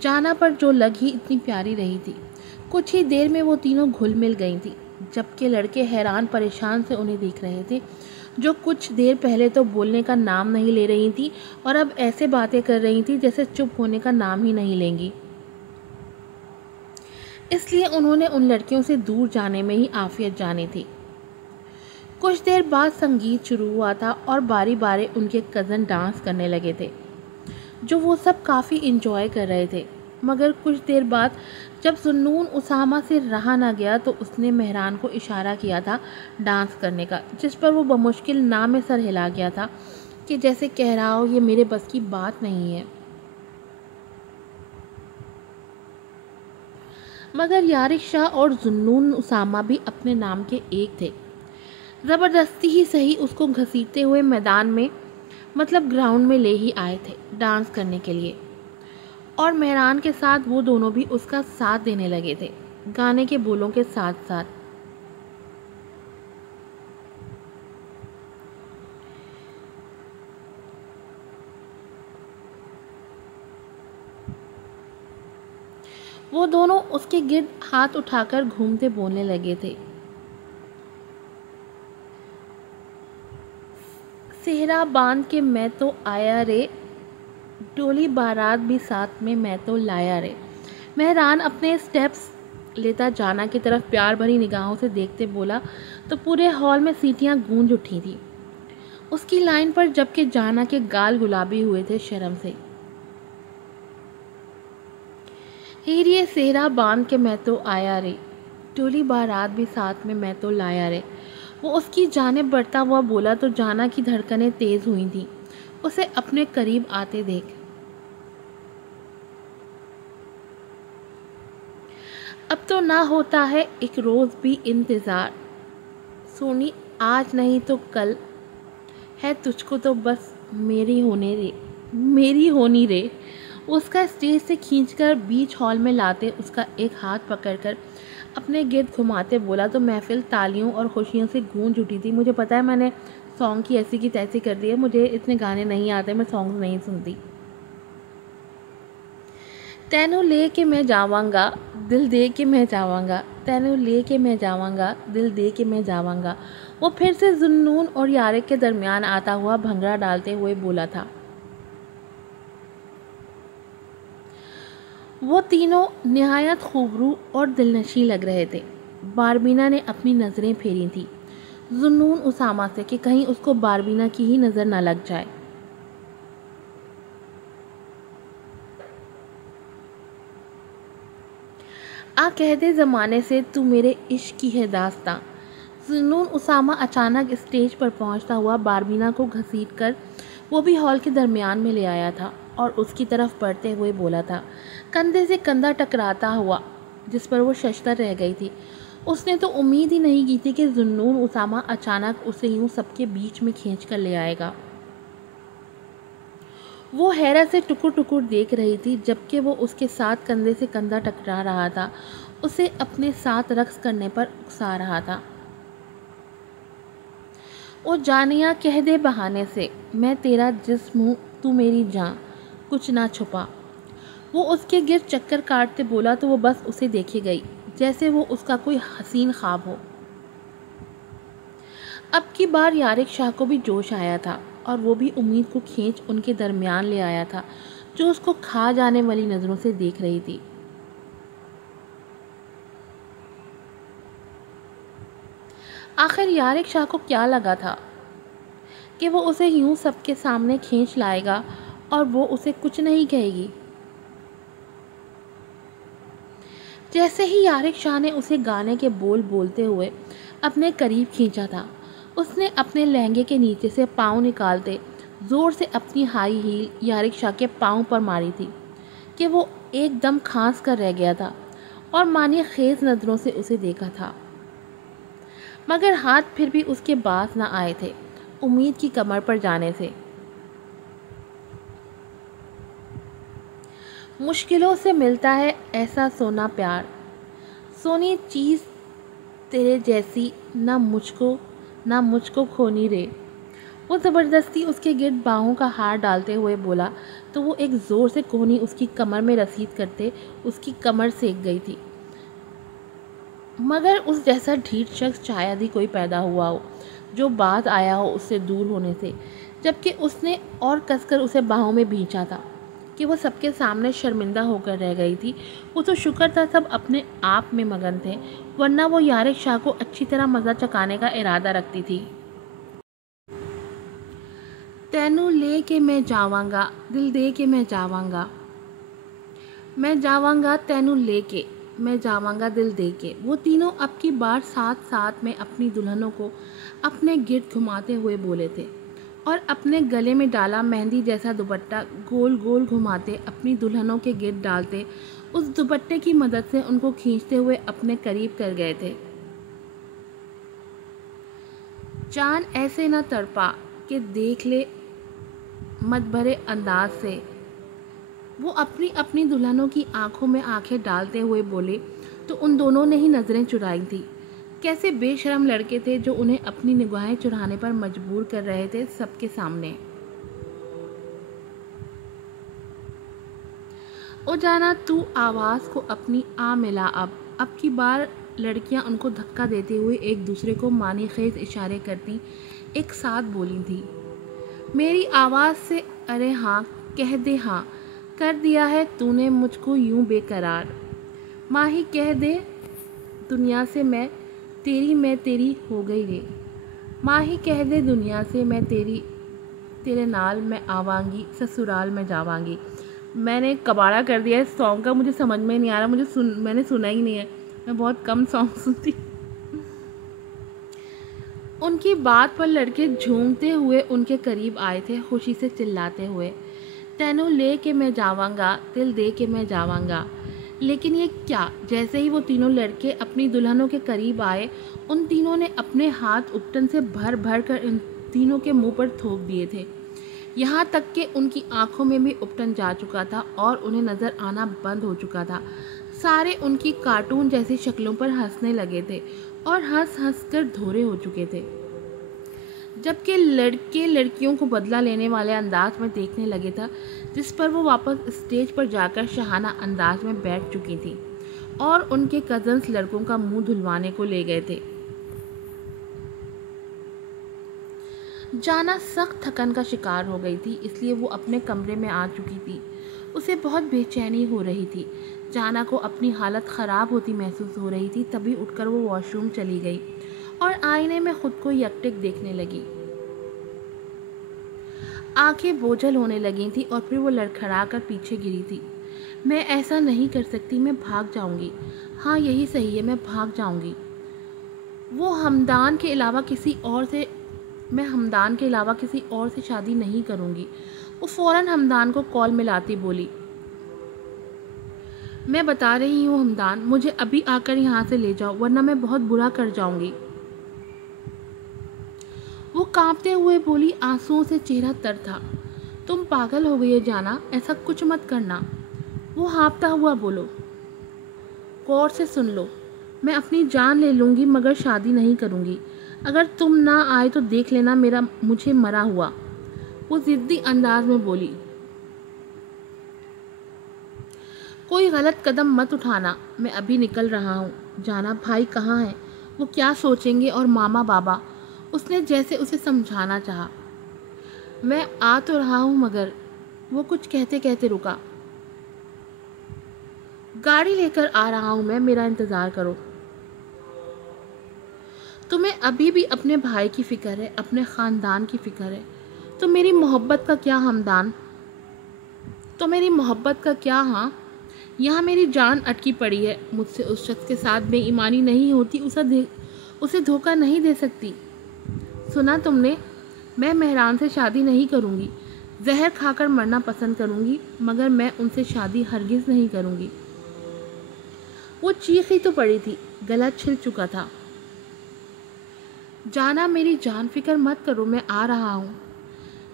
جانا پر جو لگ ہی اتنی پیاری رہی تھی۔ کچھ ہی دیر میں وہ تینوں گھل مل گئی تھی، جبکہ لڑکے حیران پریشان سے انہیں دیکھ رہے تھے، جو کچھ دیر پہلے تو بولنے کا نام نہیں لے رہی تھی اور اب ایسے باتیں کر رہی تھی جیسے چپ ہونے کا نام ہی نہیں لیں گی۔ اس لیے انہوں نے ان لڑکیوں سے دور جانے میں ہی عافیت جانی تھی۔ کچھ دیر بعد سنگیت شروع ہوا تھا اور باری باری ان کے کزن ڈانس کرنے لگے تھے، جو وہ سب کافی انجوائے کر رہے تھے۔ مگر کچھ دیر بعد جب ذوالنون اسامہ سے رہا نہ گیا تو اس نے مہران کو اشارہ کیا تھا ڈانس کرنے کا، جس پر وہ بمشکل نہ میں سر ہلا گیا تھا کہ جیسے کہہ رہا ہو یہ میرے بس کی بات نہیں ہے۔ مگر یارق شاہ اور ذوالنون اسامہ بھی اپنے نام کے ایک تھے۔ زبردستی ہی صحیح اس کو گھسیٹتے ہوئے میدان میں مطلب گراؤنڈ میں لے ہی آئے تھے ڈانس کرنے کے لیے، اور مہران کے ساتھ وہ دونوں بھی اس کا ساتھ دینے لگے تھے، گانے کے بولوں کے ساتھ ساتھ۔ وہ دونوں اس کے گرد ہاتھ اٹھا کر گھومتے بولنے لگے تھے، صحرا باندھ کے میں تو آیا رے، ڈولی بارات بھی ساتھ میں میں تو لایا رے۔ مہران اپنے سٹیپس لیتا جانا کی طرف پیار بھری نگاہوں سے دیکھتے بولا تو پورے ہال میں سیٹیاں گونج اٹھی تھی اس کی لائن پر، جبکہ جانا کے گال گلابی ہوئے تھے شرم سے۔ ہیریے صحرا باندھ کے میں تو آیا رے، ڈولی بارات بھی ساتھ میں تو لایا رے۔ وہ اس کی جانب بڑھتا ہوا بولا تو جانا کی دھڑکنیں تیز ہوئی تھیں اسے اپنے قریب آتے دیکھ۔ اب تو نہ ہوتا ہے ایک روز بھی انتظار، سونی آج نہیں تو کل ہے تجھ کو تو بس میری ہونی رے۔ اس کا اسٹیج سے کھینچ کر بیچ ہال میں لاتے اس کا ایک ہاتھ پکڑ کر اپنے گرد گھماتے بولا تو محفل تالیوں اور خوشیوں سے گونج اٹھی تھی۔ مجھے پتا ہے میں نے سانگ کی ایسی کی تیسی کر دی ہے، مجھے اتنے گانے نہیں آتے، میں سانگز نہیں سنتی۔ تینوں لے کے میں جاواں گا دل دے کے میں جاواں گا، تینوں لے کے میں جاواں گا دل دے کے میں جاواں گا، وہ پھر سے ذوالنون اور یارق کے درمیان آتا ہوا بھنگڑا ڈالتے ہوئے بولا تھا۔ وہ تینوں نہایت خوبرو اور دلنشیں لگ رہے تھے۔ باربینا نے اپنی نظریں پھیری تھی ذوالنون اسامہ سے کہ کہیں اس کو باربینا کی ہی نظر نہ لگ جائے۔ آ کہہ دے زمانے سے تو میرے عشق کی ہے داستاں۔ ذوالنون اسامہ اچانک اسٹیج پر پہنچتا ہوا باربینا کو گھسیٹ کر وہ بھی ہال کے درمیان میں لے آیا تھا اور اس کی طرف بڑھتے ہوئے بولا تھا، کندھے سے کندھا ٹکراتا ہوا، جس پر وہ ششدر رہ گئی تھی۔ اس نے تو امید ہی نہیں کی تھی کہ ذوالنون اسامہ اچانک اسے یوں سب کے بیچ میں کھینچ کر لے آئے گا۔ وہ حیرت سے ٹکر ٹکر دیکھ رہی تھی جبکہ وہ اس کے ساتھ کندھے سے کندھا ٹکرا رہا تھا، اسے اپنے ساتھ رقص کرنے پر اکسا رہا تھا۔ او جانیاں کہہ دے بہانے سے، میں تیرا جسم ہوں تو میری جان، کچھ نہ چھپا۔ وہ اس کے گرد چکر کاٹتے بولا تو وہ بس اسے دیکھے گئی جیسے وہ اس کا کوئی حسین خواب ہو۔ اب کی بار یارق شاہ کو بھی جوش آیا تھا اور وہ بھی امید کو کھینچ ان کے درمیان لے آیا تھا جو اس کو کھا جانے والی نظروں سے دیکھ رہی تھی۔ آخر یارق شاہ کو کیا لگا تھا کہ وہ اسے یوں سب کے سامنے کھینچ لائے گا اور وہ اسے کچھ نہیں کہے گی؟ جیسے ہی یارق شاہ نے اسے گانے کے بول بولتے ہوئے اپنے قریب کھینچا تھا، اس نے اپنے لہنگے کے نیچے سے پاؤں نکالتے زور سے اپنی ہائی ہیل یارق شاہ کے پاؤں پر ماری تھی کہ وہ ایک دم کھانس کر رہ گیا تھا اور معنی خیز نظروں سے اسے دیکھا تھا۔ مگر ہاتھ پھر بھی اس کے باز نہ آئے تھے امید کی کمر پر جانے سے۔ مشکلوں سے ملتا ہے ایسا سونا پیار، سونی چیز تیرے جیسی نہ مجھ کو کھونی رے۔ وہ زبردستی اس کے گرد باہوں کا ہار ڈالتے ہوئے بولا تو وہ ایک زور سے کوہنی اس کی کمر میں رسید کرتے اس کی کمر سیک گئی تھی، مگر اس جیسا ڈھیٹ شخص شاید ہی کوئی پیدا ہوا ہو جو باز آیا ہو اس سے دور ہونے سے، جبکہ اس نے اور کس کر اسے باہوں میں بھینچا تھا کہ وہ سب کے سامنے شرمندہ ہو کر رہ گئی تھی۔ وہ تو شکر تھا سب اپنے آپ میں مگن تھے، ورنہ وہ یارق شاہ کو اچھی طرح مزہ چکانے کا ارادہ رکھتی تھی۔ تینوں لے کے میں جاواں گا، دل دے کے میں جاواں گا، میں جاواں گا تینوں لے کے، میں جاواں گا دل دے کے۔ وہ تینوں اب کی بار ساتھ ساتھ میں اپنی دلہنوں کو اپنے گرد گھماتے ہوئے بولے تھے اور اپنے گلے میں ڈالا مہندی جیسا دوپٹہ گول گول گھماتے اپنی دلہنوں کے گرد ڈالتے اس دوپٹے کی مدد سے ان کو کھینچتے ہوئے اپنے قریب کر گئے تھے۔ جان ایسے نہ تڑپا کہ دیکھ لے مت بھرے انداز سے، وہ اپنی اپنی دلہنوں کی آنکھوں میں آنکھیں ڈالتے ہوئے بولے تو ان دونوں نے ہی نظریں چرائی تھی۔ کیسے بے شرم لڑکے تھے جو انہیں اپنی نگاہیں چرانے پر مجبور کر رہے تھے سب کے سامنے۔ او جانا تو آواز کو اپنی آ ملا، اب کی بار لڑکیاں ان کو دھکا دیتے ہوئے ایک دوسرے کو معنی خیز اشارے کرتی ایک ساتھ بولی تھی، میری آواز سے ارے ہاں کہہ دے، ہاں کر دیا ہے تو نے مجھ کو یوں بے قرار، ماہی کہہ دے دنیا سے میں تیری ہو گئی رے، ماہی کہہ دے دنیا سے میں تیرے نال میں آواں گی سسرال میں جاواں گی۔ میں نے کباڑا کر دیا اس سانگ کا، مجھے سمجھ میں نہیں آ رہا، میں نے سنا ہی نہیں ہے، میں بہت کم سانگ سنتی۔ ان کی بات پر لڑکے جھومتے ہوئے ان کے قریب آئے تھے خوشی سے چلاتے ہوئے، تینوں لے کے میں جاواں گا دل دے کے میں جاواں گا۔ لیکن یہ کیا، جیسے ہی وہ تینوں لڑکے اپنی دلہنوں کے قریب آئے ان تینوں نے اپنے ہاتھ اپٹن سے بھر بھر کر ان تینوں کے منہ پر تھوک دیے تھے، یہاں تک کہ ان کی آنکھوں میں بھی اپٹن جا چکا تھا اور انہیں نظر آنا بند ہو چکا تھا۔ سارے ان کی کارٹون جیسی شکلوں پر ہنسنے لگے تھے اور ہنس ہنس کر دھورے ہو چکے تھے، جبکہ لڑکے لڑکیوں کو بدلہ لینے والے انداز میں دیکھنے لگے تھا جس پر وہ واپس اسٹیج پر جا کر شاہانہ انداز میں بیٹھ چکی تھی اور ان کے کزنز لڑکوں کا منہ دھلوانے کو لے گئے تھے۔ جانا سخت تھکن کا شکار ہو گئی تھی، اس لیے وہ اپنے کمرے میں آ چکی تھی۔ اسے بہت بے چینی ہو رہی تھی، جانا کو اپنی حالت خراب ہوتی محسوس ہو رہی تھی، تبھی اٹھ کر وہ واش روم چلی گئی اور آئینے میں خود کو یکٹک دیکھنے لگی۔ آنکھیں بوجھل ہونے لگی تھی اور پھر وہ لڑکھڑا کر پیچھے گری تھی۔ میں ایسا نہیں کر سکتی، میں بھاگ جاؤں گی، ہاں یہی صحیح ہے، میں بھاگ جاؤں گی۔ میں ہمدان کے علاوہ کسی اور سے شادی نہیں کروں گی۔ وہ فوراً ہمدان کو کال ملاتی بولی، میں بتا رہی ہوں ہمدان، مجھے ابھی آ کر یہاں سے لے جاؤ ورنہ میں بہت برا کر جاؤں گی۔ وہ کانپتے ہوئے بولی، آنسوؤں سے چہرہ تر تھا، تم پاگل ہو گئی ہو جانا، ایسا کچھ مت کرنا۔ وہ ہانپتا ہوا بولو، غور سے سن لو، میں اپنی جان لے لوں گی مگر شادی نہیں کروں گی، اگر تم نہ آئے تو دیکھ لینا مجھے مرا ہوا۔ وہ ضدی انداز میں بولی، کوئی غلط قدم مت اٹھانا، میں ابھی نکل رہا ہوں۔ جانا بھائی کہاں ہے، وہ کیا سوچیں گے، اور ماما بابا، اس نے جیسے اسے سمجھانا چاہا۔ میں آ تو رہا ہوں مگر، وہ کچھ کہتے کہتے رکا، گاڑی لے کر آ رہا ہوں میں، میرا انتظار کرو۔ تمہیں ابھی بھی اپنے بھائی کی فکر ہے، اپنے خاندان کی فکر ہے، تو میری محبت کا کیا ہمدان، تو میری محبت کا کیا؟ ہاں یہاں میری جان اٹکی پڑی ہے، مجھ سے اس شخص کے ساتھ بے ایمانی نہیں ہوتی، اسے دھوکہ نہیں دے سکتی۔ سنا تم نے، میں مہران سے شادی نہیں کروں گی، زہر کھا کر مرنا پسند کروں گی مگر میں ان سے شادی ہرگز نہیں کروں گی۔ وہ چیخی تو پڑی تھی، گلا چھل چکا تھا، جانا میری جان فکر مت کرو، میں آ رہا ہوں۔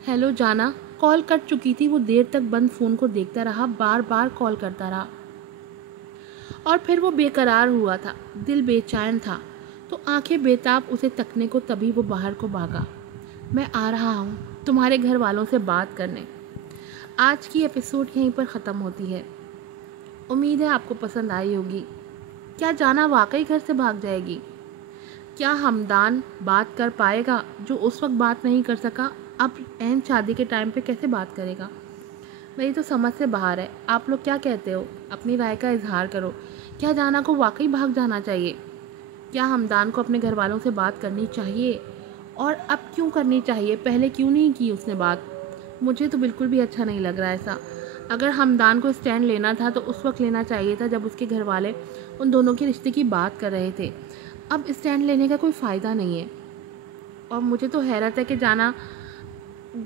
ہیلو جانا، کال کٹ چکی تھی، وہ دیر تک بند فون کو دیکھتا رہا، بار بار کال کرتا رہا اور پھر وہ بے قرار ہوا تھا، دل بے چین تھا تو آنکھیں بے تاب اسے تکنے کو، تبھی وہ باہر کو بھاگا۔ میں آ رہا ہوں تمہارے گھر والوں سے بات کرنے۔ آج کی ایپیسوڈ یہیں پر ختم ہوتی ہے۔ امید ہے آپ کو پسند آئی ہوگی۔ کیا جانا واقعی گھر سے بھاگ جائے گی؟ کیا ہمدان بات کر پائے گا جو اس وقت بات نہیں کر سکا؟ اب عین شادی کے ٹائم پہ کیسے بات کرے گا؟ میری تو سمجھ سے باہر ہے۔ آپ لوگ کیا کہتے ہو؟ اپنی رائے کا اظہار کرو۔ کیا جانا کو واقعی بھاگ جانا چاہیے؟ کیا ہمدان کو اپنے گھر والوں سے بات کرنی چاہیے؟ اور اب کیوں کرنی چاہیے؟ پہلے کیوں نہیں کی اس نے بات؟ مجھے تو بالکل بھی اچھا نہیں لگ رہا ایسا۔ اگر ہمدان کو اسٹینڈ لینا تھا تو اس وقت لینا چاہیے تھا جب اس کے گھر والے ان دونوں کے رشتے کی بات کر رہے تھے۔ اب اسٹینڈ لینے کا کوئی فائدہ نہیں ہے۔ اور مجھے تو حیرت ہے کہ جانا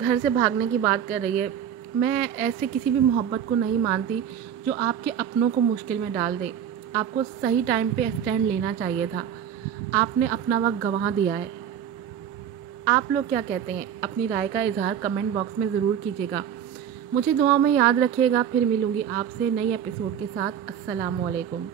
گھر سے بھاگنے کی بات کر رہی ہے۔ میں ایسے کسی بھی محبت کو نہیں مانتی جو آپ کے اپنوں کو مشکل میں ڈال دے۔ آپ کو صحیح ٹائم پہ اسٹینڈ لینا چاہیے تھا۔ آپ نے اپنا وقت گنوا دیا ہے۔ آپ لوگ کیا کہتے ہیں؟ اپنی رائے کا اظہار کمنٹ باکس میں ضرور کیجیے گا۔ مجھے دعاؤں میں یاد رکھیے گا۔ پھر ملوں گی آپ سے نئی ایپیسوڈ کے ساتھ۔ السلام علیکم۔